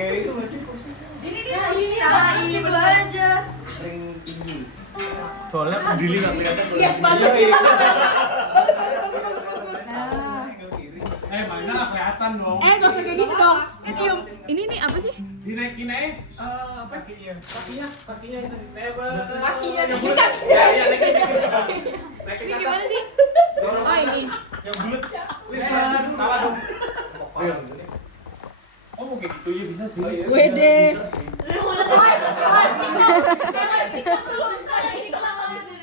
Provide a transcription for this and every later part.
kayak itu nggak sih kursi? Ini sebelah aja. Ring tinggi. Soalnya berdiri nggak kelihatan. Yes, bagus. Mainnya nggak kelihatan dong. Gak usah kayak gitu dong. Ini nih apa sih? Dinaikin aja. Apa kakinya itu. Kakinya. Ya, naikin. Ini gimana sih? Oh ini. Yang bulat. Salah dong. Oh mau kayak gitu ya bisa sih. Wede.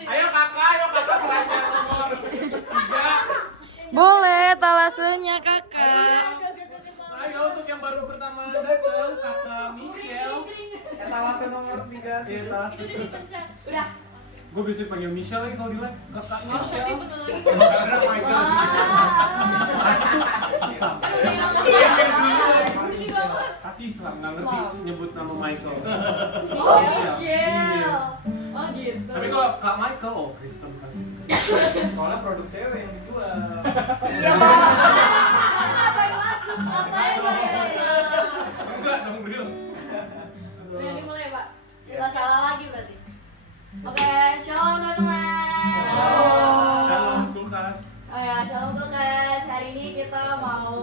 Ayo kakak keranjang nomor 3. Boleh talasenya kakak. Ayo untuk yang baru pertama datang kakak Michelle. Etalase nomor 3. Iya etalase. Udah. Gue bisa panggil Michelle lagi kalau di live. Kakak Michelle. Betul lagi. Karena Michael. Kasih Islam, nggak ngerti nyebut nama Michael. Oh, Michelle. Oh gitu. Tapi kalau Kak Michael, oh Kristen kasih. Soalnya produk cewek yang dijual. Ya, ngapain masuk? Ngapain Enggak, dong real. Udah dimulai ya, Pak. Nggak salah lagi berarti. Oke, shalom teman-teman. Shalom kulkas. Oh ya, shalom kulkas. Hari ini kita mau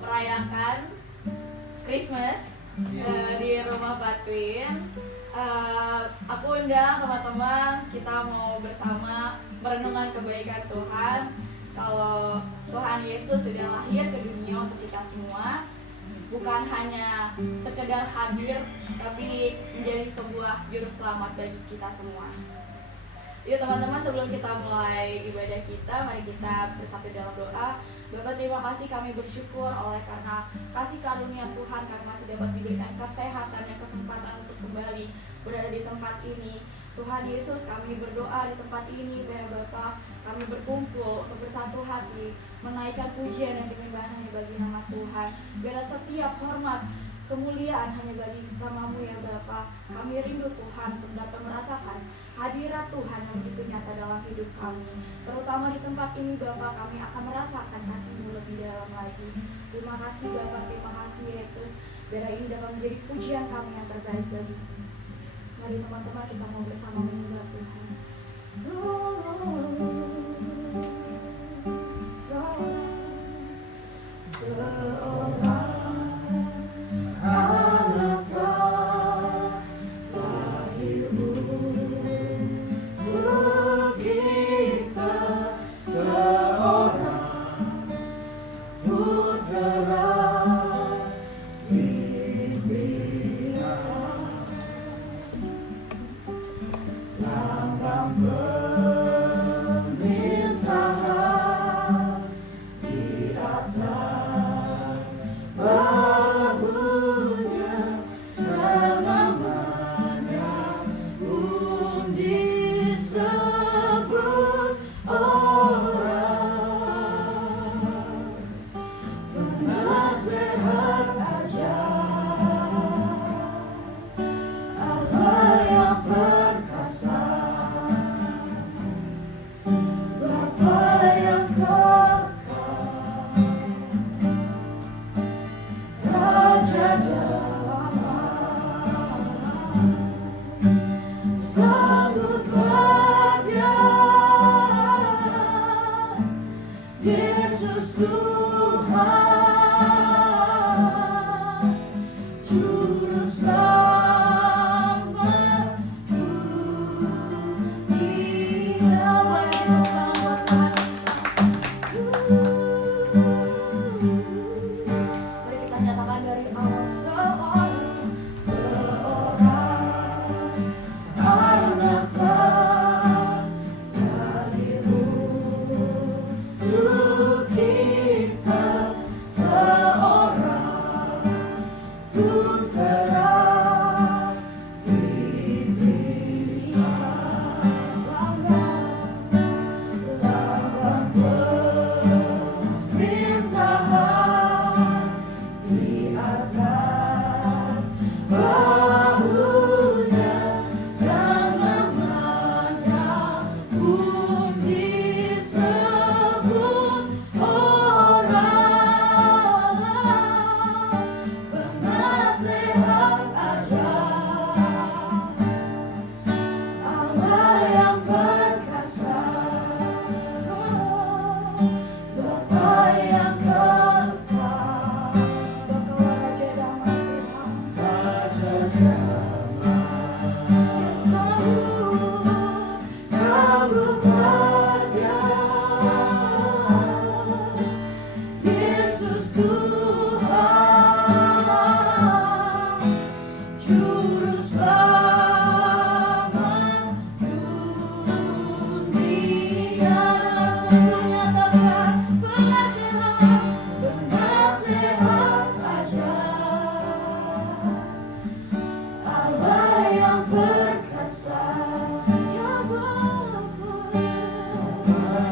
merayakan Christmas di rumah Batwin. Aku undang teman-teman, kita mau bersama merenungkan kebaikan Tuhan. Kalau Tuhan Yesus sudah lahir ke dunia untuk kita semua, bukan hanya sekedar hadir, tapi menjadi sebuah juru selamat bagi kita semua. Yuk teman-teman, sebelum kita mulai ibadah kita, mari kita bersatu dalam doa. Bapak, terima kasih, kami bersyukur oleh karena kasih karunia Tuhan, kami masih dapat diberikan kesehatan dan kesempatan untuk kembali berada di tempat ini. Tuhan Yesus, kami berdoa di tempat ini, biar Bapak, kami berkumpul untuk bersatu hati, menaikkan pujian dan penyembahan hanya bagi nama Tuhan. Biar setiap hormat, kemuliaan hanya bagi namamu ya Bapa. Kami rindu Tuhan untuk dapat merasakan hadirat Tuhan yang begitu nyata dalam hidup kami. Terutama di tempat ini Bapa, kami akan merasakan kasih-Mu lebih dalam lagi. Terima kasih Bapa, terima kasih Yesus. Biar ini dapat menjadi pujian kami yang terbaik bagi. Mari teman-teman kita mau bersama menyembah Tuhan. Seorang anak lahir untuk kita, seorang putera diberikan, lambang pemerintahan di atas bahunya, dan namanya pun disebut orang penasehat ajaib, Allah yang perkasa, Bapa yang kekal, Raja damai, sambut bahagia, Yesus Tuhan, Juru Selamat dunia. Mari kita buat Tuhan. Mari kita nyatakan dari awal, seorang anak lahir untuk kita,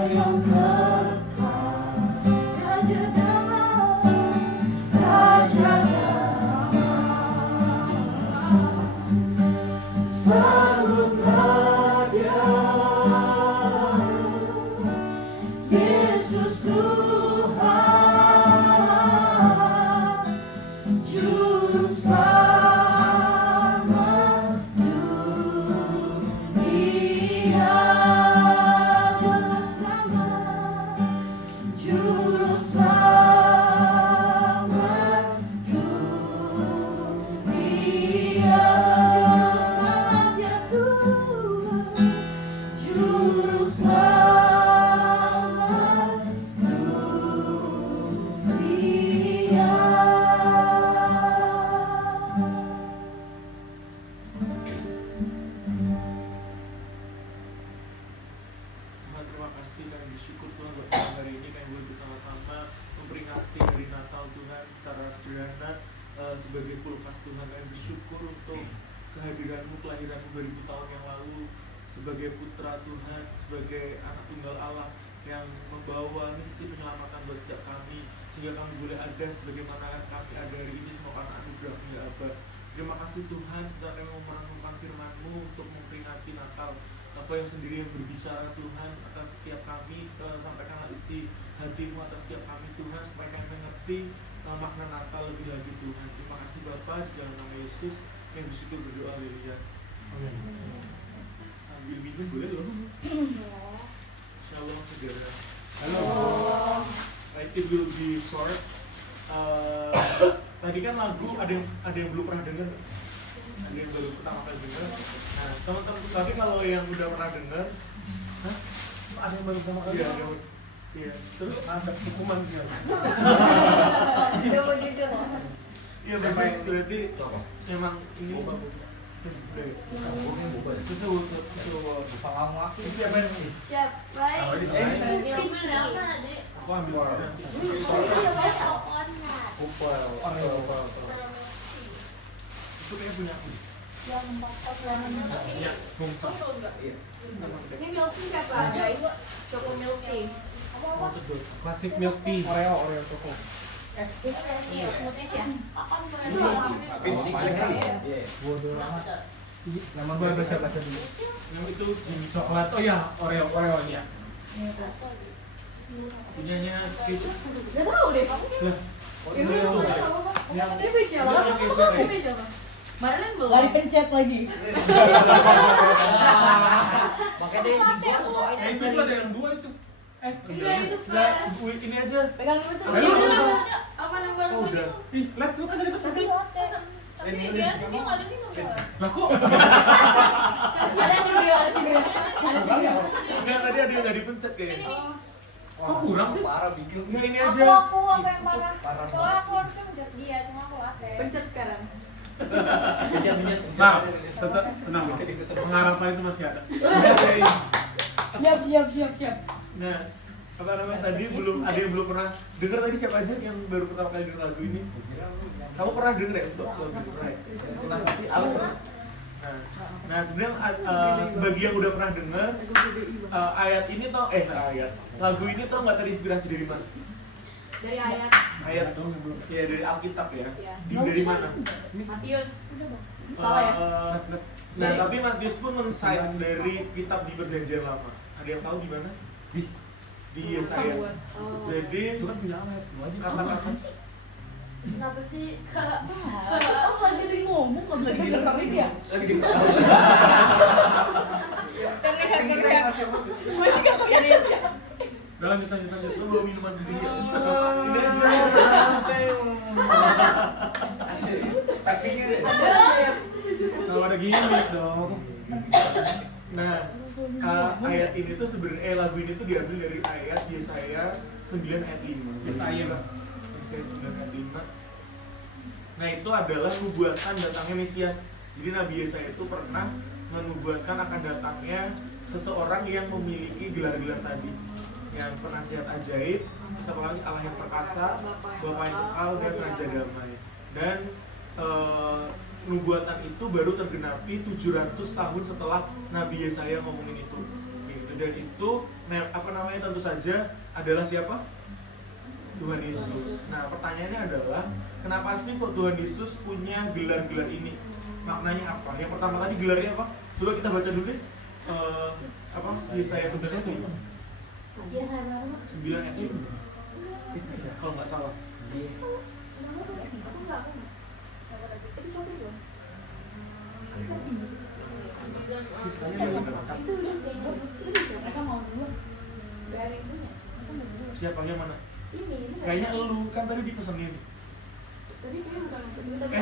yang kekal, Raja damai, Raja damai, sangguplah Dia, Yesus Tuhan, Juru Selamat dunia. Juru Selamat, Juru Selamat dunia. Juru Selamat ya Tuhan, Juru Selamat dunia. Tuhan, terima kasih kami bersyukur Tuhan buat malam hari ini kami boleh bersama-sama memperingati hari Natal Tuhan secara sederhana sebagai kulkas Tuhan. Kami bersyukur untuk kehadiran-Mu, kelahiran-Mu 2000 tahun yang lalu sebagai putra Tuhan, sebagai anak tunggal Allah yang membawa misi penyelamatan buat setiap kami sehingga kami boleh ada sebagaimana kami ada hari ini semua karena anugerah-Mu ya Abba. Terima kasih Tuhan, setelah kami merenungkan firman-Mu untuk memperingati Natal. Apa yang sendiri yang berbicara Tuhan atas setiap kami, sampaikanlah isi hati-Mu atas setiap kami Tuhan, supaya kami mengerti makna Natal lebih lagi Tuhan. Terima kasih Bapa, di dalam nama Yesus kami bersyukur berdoa, haleluya. Amin. Sambil minum boleh loh. Shalom saudara. Halo. It will be short. Tadi kan lagu ada yang belum pernah dengar, ada yang baru pertama kali dengar. Nah teman-teman, tapi kalau yang udah pernah dengar, Ada yang baru pertama kali? iya. Terus Ada hukuman dia. Coba jujur loh. iya bagus, berarti memang ini sesuatu Siapa? Yang siapa adik? aku ambil sekarang. Itu kayak punya aku. Yang 4 Iya, bongcok. Ini milk tea siapa? Guys, Choco milk tea. Mau cedot. Klasik milk tea. Oreo Choco. Ini smoothies ya? Bodoh amat. Nama gue ada siapa dulu? Yang itu Jimmy Coklat. Oh ya, Oreo ya. punyanya Keisha. Gak tau deh. Lah, Ini yang siapa? Ini siapa? Marilyn belum. Gak dipencet lagi. Makanya dia dibuat Itu tuh ada yang 2 itu. Enggak, itu Nah, pas. ini aja. Pegang dulu tuh. Ini tuh namanya apa yang Oh, udah. Ih, lihat lu kan tadi pesan. Tapi dia nggak ada minum ya. Lah kok? Ada sih, ada sih. Ada sih. Enggak, tadi ada yang nggak dipencet kayaknya. Kok kurang sih? Parah bikin. Enggak, ini aja. Aku yang parah. Soalnya aku harusnya mencet dia, cuma aku latih. Pencet sekarang. Nah, tetap tenang. Pengharapan itu masih ada. Siap. Nah, apa namanya tadi belum ada yang belum pernah dengar tadi siapa aja yang baru pertama kali dengar lagu ini? Kamu pernah dengar ya untuk lagu ini? Pernah ya? Nah sebenarnya bagi yang udah pernah dengar ayat ini tau lagu ini tau nggak terinspirasi dari mana? Dari ayat Ayat ya dari Alkitab ya. Ya. Dari mana? Matius. Salah ya? Nah tapi Matius pun men-cite dari kitab di Perjanjian Lama. Ada yang tahu di mana? Di Yesaya. Jadi Itu kan punya alat. kata-kata Kenapa sih? Kamu lagi di ngomong, nggak bisa dengerin ya? Lagi gitu. Masih gak dengerin. Udah lanjut, lu bawa minuman sendiri ya? Ini aja. Tapinya Kalau ada gimmick dong. Nah, ayat ini tuh sebenarnya lagu ini tuh diambil dari ayat Yesaya 9 ayat 5. Yesaya 9 ayat 5. Nah, itu adalah nubuatan datangnya Mesias. Jadi Nabi Yesaya itu pernah menubuatkan akan datangnya seseorang yang memiliki gelar-gelar tadi. Yang penasihat ajaib, terus apa lagi Allah yang perkasa, Bapa yang kekal dan Raja damai. Dan nubuatan itu baru tergenapi 700 tahun setelah Nabi Yesaya ngomongin itu. Gitu. Dan itu namanya tentu saja adalah siapa? Tuhan Yesus. Nah, pertanyaannya adalah kenapa sih kok Tuhan Yesus punya gelar-gelar ini? Maknanya apa? Yang pertama tadi gelarnya apa? Coba kita baca dulu deh. Apa? Yesaya 9 ayat 5. 9 ayat 5. Kalau nggak salah. Aku enggak. Itu suatu itu. Itu Mereka mau dulu. dari itu ya. Siapa yang mana? Ini. Kayaknya elu kan tadi dipesenin. Tadi kayaknya bukan itu tapi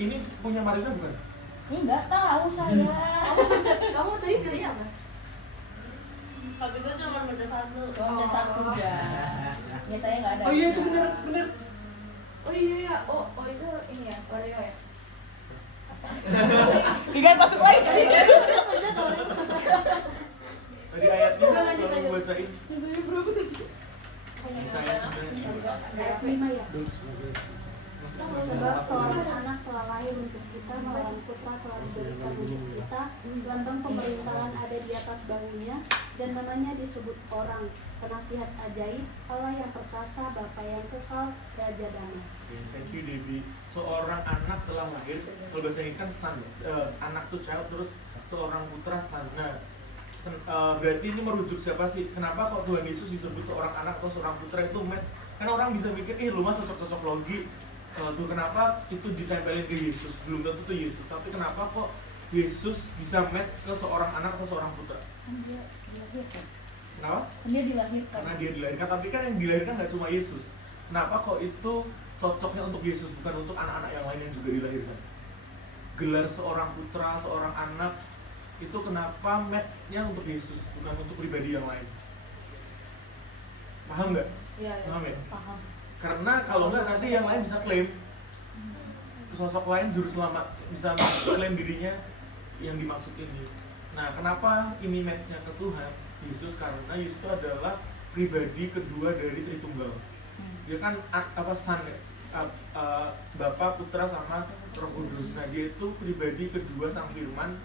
Ini punya Marina bukan? Enggak tahu saya. kamu tadi pilih apa? Tapi gue cuma baca satu. Cuma satu dah. Biasanya nggak ada. Oh iya itu benar. Oh iya ya. Oh itu ini ya. Oreo ya. Tidak masuk lagi. Tadi ayatnya Udah, lanjut, kalau lanjut. bacain. Yesaya 9 ayat 5. Sebab seorang anak telah lahir untuk kita, seorang putra telah diberikan untuk kita, lambang pemerintahan ada di atas bahunya, dan namanya disebut orang, penasihat ajaib, Allah yang perkasa, Bapa yang kekal, Raja damai. Okay, thank you Debbie. Seorang anak telah lahir, kalau bahasa Inggris kan son, anak tuh child, terus seorang putra son. Nah, berarti ini merujuk siapa sih? Kenapa kok Tuhan Yesus disebut seorang anak atau seorang putra itu match? Karena orang bisa mikir, lu mah cocok-cocok logi. Tuh kenapa itu ditempelin ke Yesus? Belum tentu itu Yesus, tapi kenapa kok Yesus bisa match ke seorang anak atau seorang putra? Dia dilahirkan. Kenapa? Dia dilahirkan. Karena dia dilahirkan, tapi kan yang dilahirkan nggak cuma Yesus. Kenapa kok itu cocoknya untuk Yesus, bukan untuk anak-anak yang lain yang juga dilahirkan? Gelar seorang putra, seorang anak, itu kenapa match-nya untuk Yesus, bukan untuk pribadi yang lain? Paham nggak? Iya. Paham ya? Paham. Karena kalau nggak nanti yang lain bisa klaim, sosok lain juru selamat bisa klaim dirinya yang dimaksud ini. Nah, kenapa ini match-nya ke Tuhan Yesus? Karena Yesus itu adalah pribadi kedua dari Tritunggal. Dia kan apa son, Bapa, Putra sama Roh Kudus. Nah, dia itu pribadi kedua Sang Firman.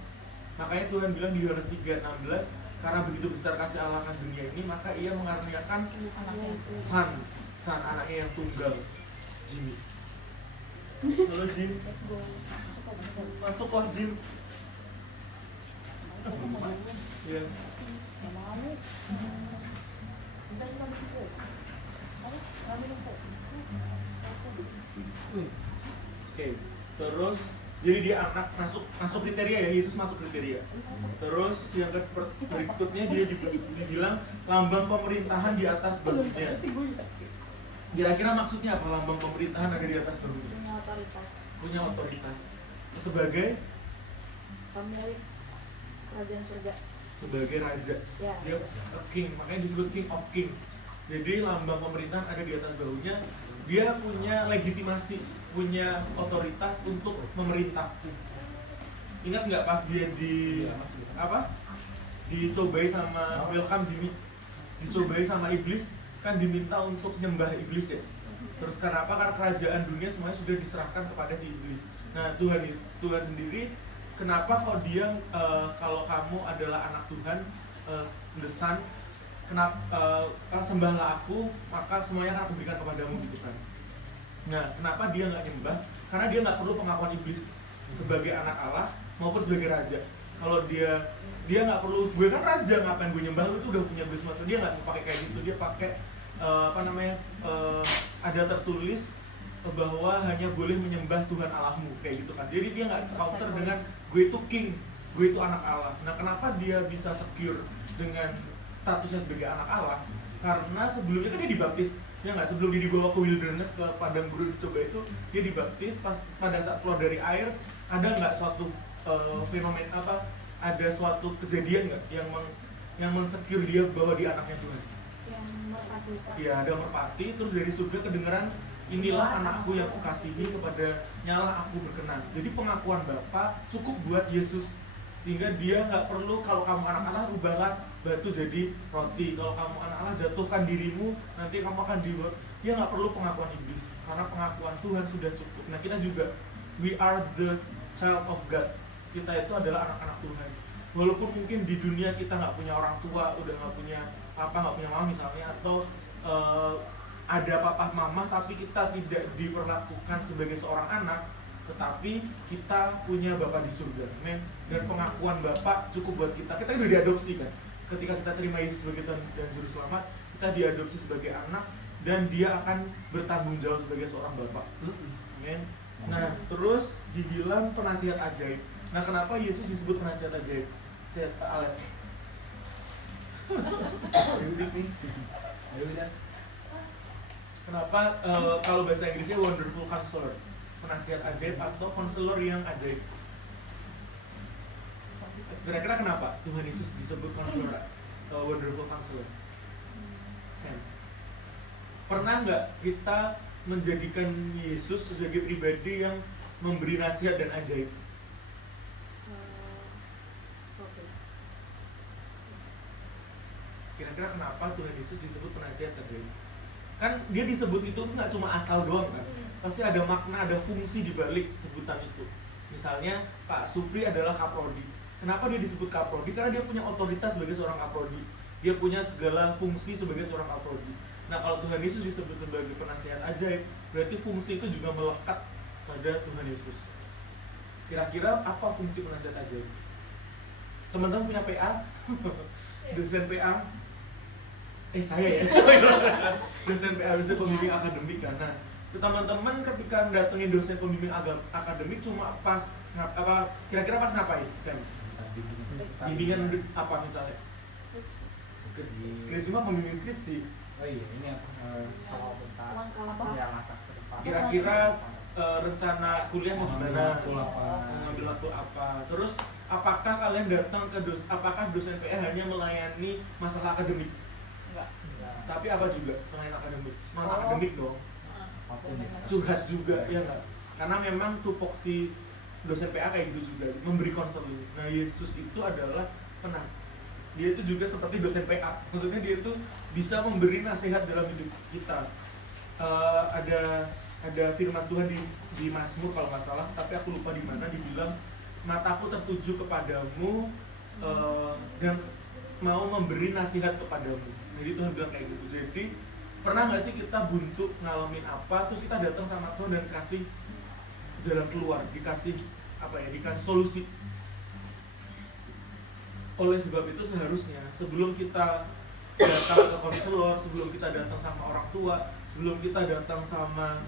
Makanya Tuhan bilang di Yohanes 3:16, karena begitu besar kasih Allah akan dunia ini, maka Ia mengaruniakan Son anaknya yang tunggal, Jimmy. Halo Jim. Masuklah Jim. Ya. Oke, terus jadi dia anak masuk kriteria ya, Yesus masuk kriteria. Terus yang berikutnya dia dibilang lambang pemerintahan di atas bahunya. Kira-kira maksudnya apa lambang pemerintahan ada di atas bahunya? Punya otoritas. Sebagai Pemilik kerajaan surga. sebagai raja. Ya. Dia a king, makanya disebut king of kings. Jadi lambang pemerintahan ada di atas bahunya. Dia punya legitimasi, punya otoritas untuk memerintah. Ingat nggak pas dia dicobai sama welcome Jimmy, dicobai sama iblis, kan diminta untuk nyembah iblis ya. Terus kenapa? Karena kerajaan dunia semuanya sudah diserahkan kepada si iblis. Nah, Tuhan sendiri, kenapa kok dia kalau kamu adalah anak Tuhan, the Son, kenapa sembahlah aku, maka semuanya akan aku berikan kepadamu gitu kan. Nah, kenapa dia nggak nyembah? Karena dia nggak perlu pengakuan iblis sebagai anak Allah maupun sebagai raja. Kalau dia nggak perlu, gue kan raja, ngapain gue nyembah, lu itu udah punya gue semua. Dia nggak pakai kayak gitu, dia pakai ada tertulis bahwa hanya boleh menyembah Tuhan Allahmu kayak gitu kan. Jadi dia nggak counter dengan gue itu king, gue itu anak Allah. Nah, kenapa dia bisa secure dengan statusnya sebagai anak Allah? Karena sebelumnya kan dia dibaptis, ya nggak, sebelum dia dibawa ke wilderness, ke padang gurun dicoba itu, dia dibaptis. Pada saat keluar dari air, ada nggak suatu fenomena ada suatu kejadian nggak yang men-secure dia bahwa dia anaknya Tuhan? Yang merpati. Ya, ada merpati, terus dari surga kedengeran, inilah anakku yang kukasihi, kepada nyalah aku berkenan. Jadi pengakuan Bapa cukup buat Yesus, sehingga dia nggak perlu, kalau kamu anak Allah, rubahlah batu jadi roti. Kalau kamu anak Allah, jatuhkan dirimu, nanti kamu akan dibuat. Dia nggak perlu pengakuan iblis, karena pengakuan Tuhan sudah cukup. Nah, kita juga, we are the child of God. Kita itu adalah anak-anak Tuhan. Walaupun mungkin di dunia kita nggak punya orang tua, udah nggak punya papa nggak punya mama misalnya, atau ada papa mama tapi kita tidak diperlakukan sebagai seorang anak, tetapi kita punya Bapa di surga, amen. Dan pengakuan Bapa cukup buat kita udah diadopsi kan. Ketika kita terima Yesus sebagai Tuhan dan Juru Selamat, kita diadopsi sebagai anak dan Dia akan bertanggung jawab sebagai seorang Bapa, amen. Nah, terus dibilang penasihat ajaib. Nah, kenapa Yesus disebut penasihat ajaib? Alet. Kenapa kalau bahasa Inggrisnya wonderful counselor, penasihat ajaib atau konselor yang ajaib? Kira-kira kenapa Tuhan Yesus disebut konselor, wonderful counselor? Sam, pernah nggak kita menjadikan Yesus sebagai pribadi yang memberi nasihat dan ajaib? Kira-kira kenapa Tuhan Yesus disebut penasihat ajaib? Kan dia disebut itu nggak cuma asal doang kan, pasti ada makna, ada fungsi di balik sebutan itu. Misalnya Pak Supri adalah kaprodi. Kenapa dia disebut kaprodi? Karena dia punya otoritas sebagai seorang kaprodi, dia punya segala fungsi sebagai seorang kaprodi. Nah, kalau Tuhan Yesus disebut sebagai penasihat ajaib, berarti fungsi itu juga melekat pada Tuhan Yesus. Kira-kira apa fungsi penasihat ajaib? Teman-teman punya PA? Dosen PA? Saya ya, dosen PA, dosen pembimbing akademik kan. Nah, teman-teman ketika datengin dosen pembimbing akademik cuma pas kira-kira pas ngapain? Bimbingan apa misalnya? Skripsi mah pembimbing skripsi. Oh iya, ini apa? Kira-kira rencana kuliah mau gimana? Mengambil waktu apa? Terus apakah kalian datang ke apakah dosen PA hanya melayani masalah akademik? Tapi apa juga selain akademik? Non akademik dong. Curhat juga, ya nggak? Karena memang tupoksi dosen PA kayak gitu juga, memberi konseling. Nah, Yesus itu adalah dia itu juga seperti dosen PA. Maksudnya dia itu bisa memberi nasihat dalam hidup kita. Ada firman Tuhan di Mazmur kalau nggak salah, tapi aku lupa di mana, dibilang mataku tertuju kepadamu dan mau memberi nasihat kepadamu. Jadi Tuhan bilang kayak gitu. Jadi pernah nggak sih kita buntu ngalamin apa, terus kita datang sama Tuhan dan kasih jalan keluar, dikasih solusi. Oleh sebab itu seharusnya sebelum kita datang ke konselor, sebelum kita datang sama orang tua, sebelum kita datang sama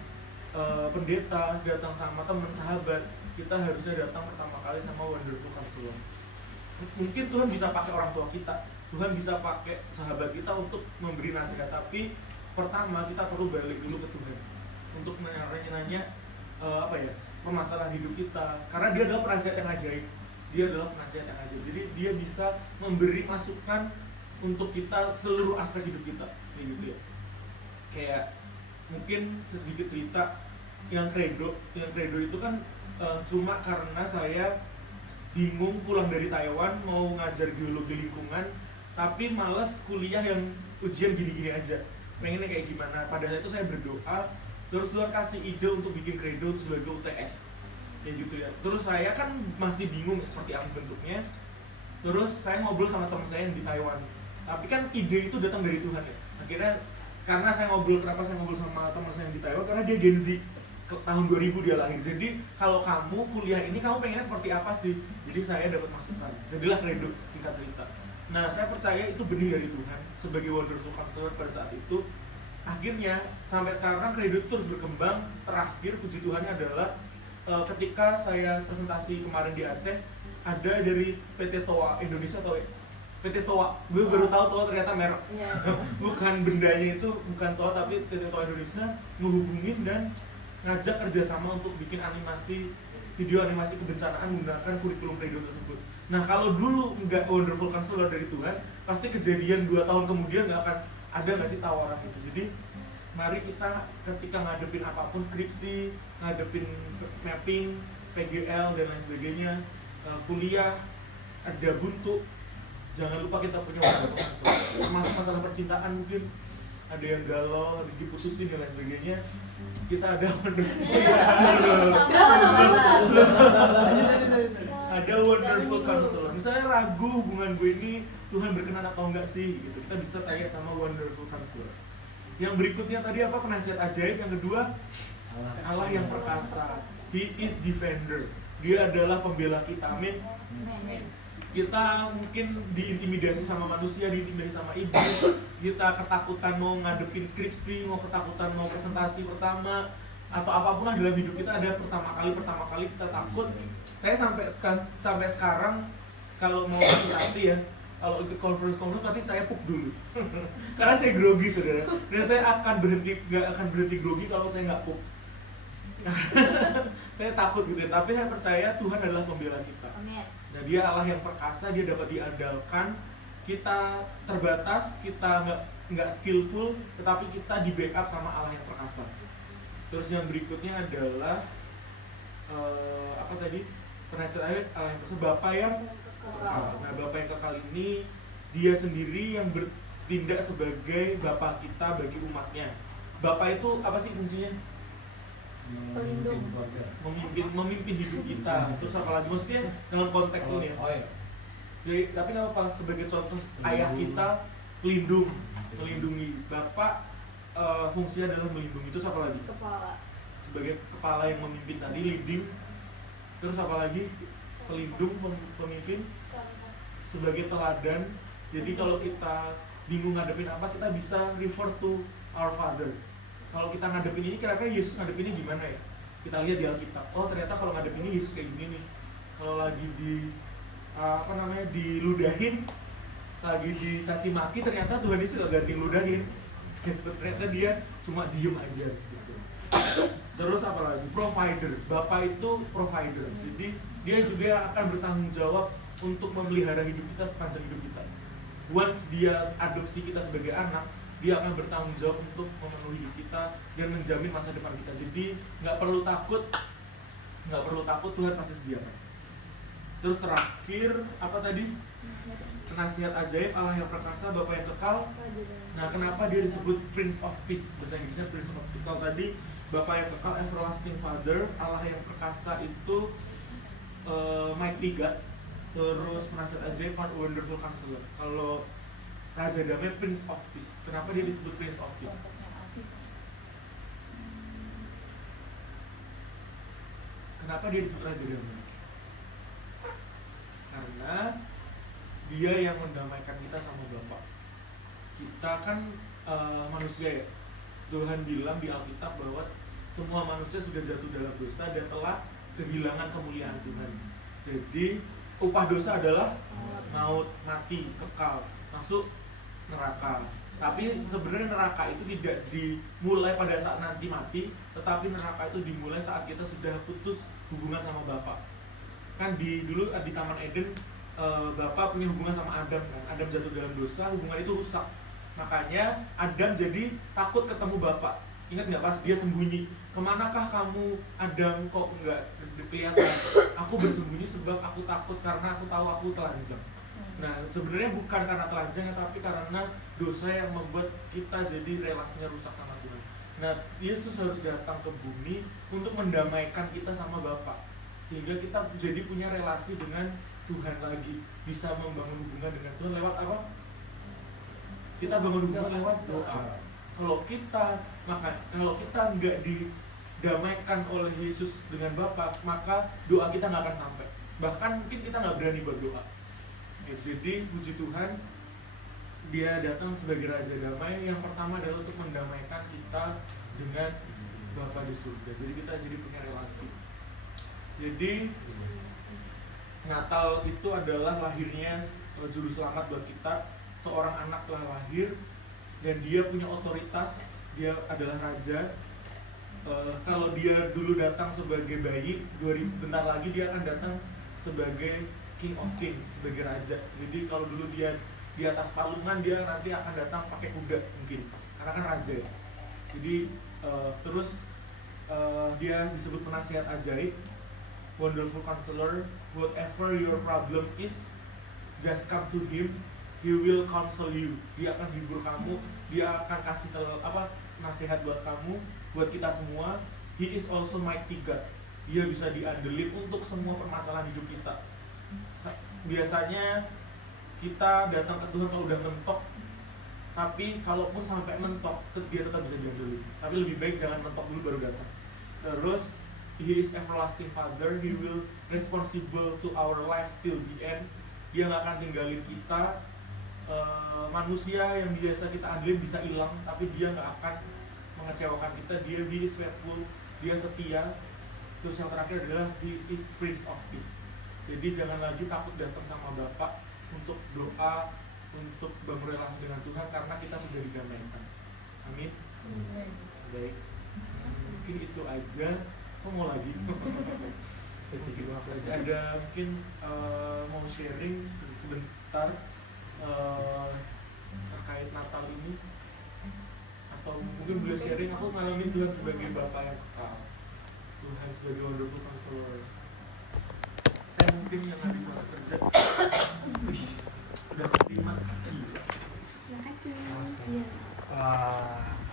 pendeta, datang sama teman sahabat, kita harusnya datang pertama kali sama wonderful counselor. Mungkin Tuhan bisa pakai orang tua kita, Tuhan bisa pakai sahabat kita untuk memberi nasihat, tapi pertama kita perlu balik dulu ke Tuhan untuk nanya permasalahan hidup kita, karena dia adalah penasihat yang ajaib. Jadi dia bisa memberi masukan untuk kita seluruh aspek hidup kita, kayak gitu ya. Kayak mungkin sedikit cerita yang kredo itu kan cuma karena saya bingung pulang dari Taiwan mau ngajar geologi lingkungan, tapi males kuliah yang ujian gini-gini aja, pengennya kayak gimana. Pada saat itu saya berdoa, terus Tuhan kasih ide untuk bikin kredo sebagai UTS, kayak gitu ya. Terus saya kan masih bingung seperti apa bentuknya. Terus saya ngobrol sama teman saya yang di Taiwan, tapi kan ide itu datang dari Tuhan ya. Akhirnya karena kenapa saya ngobrol sama teman saya yang di Taiwan, karena dia Gen Z, tahun 2000 dia lahir. Jadi kalau kamu kuliah ini kamu pengennya seperti apa sih? Jadi saya dapat masukan, jadilah kredo, singkat cerita. Nah, saya percaya itu benih dari Tuhan sebagai wonderful counselor pada saat itu. Akhirnya sampai sekarang kredo terus berkembang. Terakhir puji Tuhannya adalah ketika saya presentasi kemarin di Aceh, ada dari PT TOA Indonesia atau PT TOA, gue baru tahu TOA ternyata merek. Bukan bendanya itu, bukan TOA, tapi PT TOA Indonesia menghubungin dan ngajak kerjasama untuk bikin video animasi kebencanaan menggunakan kurikulum kredo tersebut. Nah, kalau dulu nggak wonderful counselor dari Tuhan, pasti kejadian 2 tahun kemudian nggak akan ada nggak sih tawaran itu. Jadi mari kita ketika ngadepin apapun, skripsi, ngadepin mapping, PGL dan lain sebagainya, kuliah, ada buntu, jangan lupa kita punya wonderful counselor. Termasuk masalah percintaan mungkin ada yang galau habis diputusin dan lain sebagainya. Kita ada wonderful ada wonderful counselor. Misalnya ragu hubungan gue ini Tuhan berkenan atau enggak sih gitu, kita bisa tanya sama wonderful counselor. Yang berikutnya tadi apa? Penasihat ajaib. Yang kedua, Allah yang perkasa. He is defender. Dia adalah pembela kita. Amin. Kita mungkin diintimidasi sama manusia, diintimidasi sama iblis. Kita ketakutan mau ngadepin skripsi, mau ketakutan mau presentasi pertama, atau apapun lah dalam hidup kita ada pertama kali kita takut. Saya sampai sekarang kalau mau presentasi ya, kalau ikut conference nanti saya pup dulu karena saya grogi, saudara, dan saya nggak akan berhenti grogi kalau saya nggak pup. Saya takut gitu ya, tapi saya percaya Tuhan adalah pembela kita. Nah, Dia Allah yang perkasa, Dia dapat diandalkan. Kita terbatas, kita nggak skillful, tetapi kita di backup sama Allah yang perkasa. Terus yang berikutnya adalah apa tadi? Penasihat ajaib, Allah yang perkasa, Bapa yang kekal. Nah, Bapa yang kekal ini Dia sendiri yang bertindak sebagai Bapa kita bagi umatnya. Bapa itu apa sih fungsinya? Memimpin hidup kita. Terus apa lagi? Maksudnya dalam konteks ini ya. Jadi, tapi nggak apa-apa, sebagai contoh ayah kita melindungi. Bapak fungsinya adalah melindungi. Terus apa lagi? Kepala. Sebagai kepala yang memimpin tadi, leading. Terus apa lagi? Pelindung, pemimpin. Sebagai teladan. Jadi kalau kita bingung ngadepin apa, kita bisa refer to our Father. Kalau kita ngadepin ini, kira-kira Yesus ngadepinnya gimana ya? Kita lihat di Alkitab. Oh, ternyata kalau ngadepin ini Yesus kayak gini nih. Kalau lagi diludahin, lagi dicaci maki, ternyata Tuhan Yesus gak ganti ludahin. Ternyata Dia cuma diem aja gitu. Terus apa lagi? Provider. Bapak itu provider. Jadi Dia juga akan bertanggung jawab untuk memelihara hidup kita sepanjang hidup kita. Once Dia adopsi kita sebagai anak, Dia akan bertanggung jawab untuk memenuhi hidup kita dan menjamin masa depan kita. Jadi nggak perlu takut, Tuhan pasti sediakan. Terus terakhir apa tadi? Penasihat ajaib, Allah yang perkasa, Bapa yang kekal. Nah, kenapa Dia disebut Prince of Peace? Bahasa Inggrisnya Prince of Peace. Kalau tadi Bapa yang kekal, Everlasting Father, Allah yang perkasa itu Mighty God. Terus penasihat ajaib, Wonderful Counselor. Kalau Raja Damai, Prince of Peace. Kenapa Dia disebut Prince of Peace? Kenapa Dia disebut Raja Damai? Karena Dia yang mendamaikan kita sama Bapa. Kita kan manusia ya. Tuhan bilang di Alkitab bahwa semua manusia sudah jatuh dalam dosa dan telah kehilangan kemuliaan Tuhan. Jadi upah dosa adalah maut, mati, kekal, masuk neraka. Tapi sebenarnya neraka itu tidak dimulai pada saat nanti mati, tetapi neraka itu dimulai saat kita sudah putus hubungan sama Bapa. Kan dulu di Taman Eden, Bapa punya hubungan sama Adam kan. Adam jatuh dalam dosa, hubungan itu rusak. Makanya Adam jadi takut ketemu Bapa. Ingat nggak pas dia sembunyi? Kemanakah kamu, Adam, kok nggak kelihatan? Aku bersembunyi sebab aku takut karena aku tahu aku telanjang. Nah, sebenarnya bukan karena telanjang, tapi karena dosa yang membuat kita jadi relasinya rusak sama Tuhan. Nah, Yesus harus datang ke bumi untuk mendamaikan kita sama Bapa, sehingga kita jadi punya relasi dengan Tuhan lagi, bisa membangun hubungan dengan Tuhan lewat apa? Kita bangun hubungan lewat doa. Kalau kita nggak didamaikan oleh Yesus dengan Bapa, maka doa kita nggak akan sampai. Bahkan mungkin kita nggak berani berdoa. Jadi puji Tuhan, Dia datang sebagai Raja Damai. Yang pertama adalah untuk mendamaikan kita dengan Bapa di surga. Jadi kita jadi punya relasi. Jadi Natal itu adalah lahirnya juru selamat buat kita. Seorang anak telah lahir dan dia punya otoritas. Dia adalah raja. Kalau dia dulu datang sebagai bayi, bentar lagi dia akan datang sebagai King of Kings, sebagai raja. Jadi kalau dulu dia di atas palungan, dia nanti akan datang pakai kuda mungkin, karena kan raja ya. Jadi terus dia disebut penasihat ajaib, Wonderful Counselor. Whatever your problem is, just come to Him. He He will counsel you. Dia akan hibur kamu. Dia akan kasih nasihat buat kamu, buat kita semua. He is also mighty God. Dia bisa diandelin untuk semua permasalahan hidup kita. Biasanya kita datang ke Tuhan kalau udah mentok, tapi kalaupun sampai mentok, dia tetap bisa diandelin. Tapi lebih baik jangan mentok dulu baru datang. Terus, He is everlasting Father. He will responsible to our life till the end. Dia nggak akan tinggalin kita. Manusia yang biasa kita andelin bisa hilang, tapi dia nggak akan mengecewakan kita. He is faithful. Dia setia. Terus yang terakhir adalah He is Prince of Peace. Jadi jangan lagi takut datang sama Bapak untuk doa, untuk bangun relasi dengan Tuhan, karena kita sudah didamaikan. Amin. Baik. Mungkin itu aja. Mau lagi? Sesi kedua aku aja. Ada mungkin mau sharing sebentar terkait Natal ini, atau mungkin boleh sharing. Aku ngalamin Tuhan sebagai Bapak yang kekal, Tuhan sebagai wonderful counselor. Saya mungkin yang habis masuk kerja udah terima kasih. Terima kasih. Iya. Wah,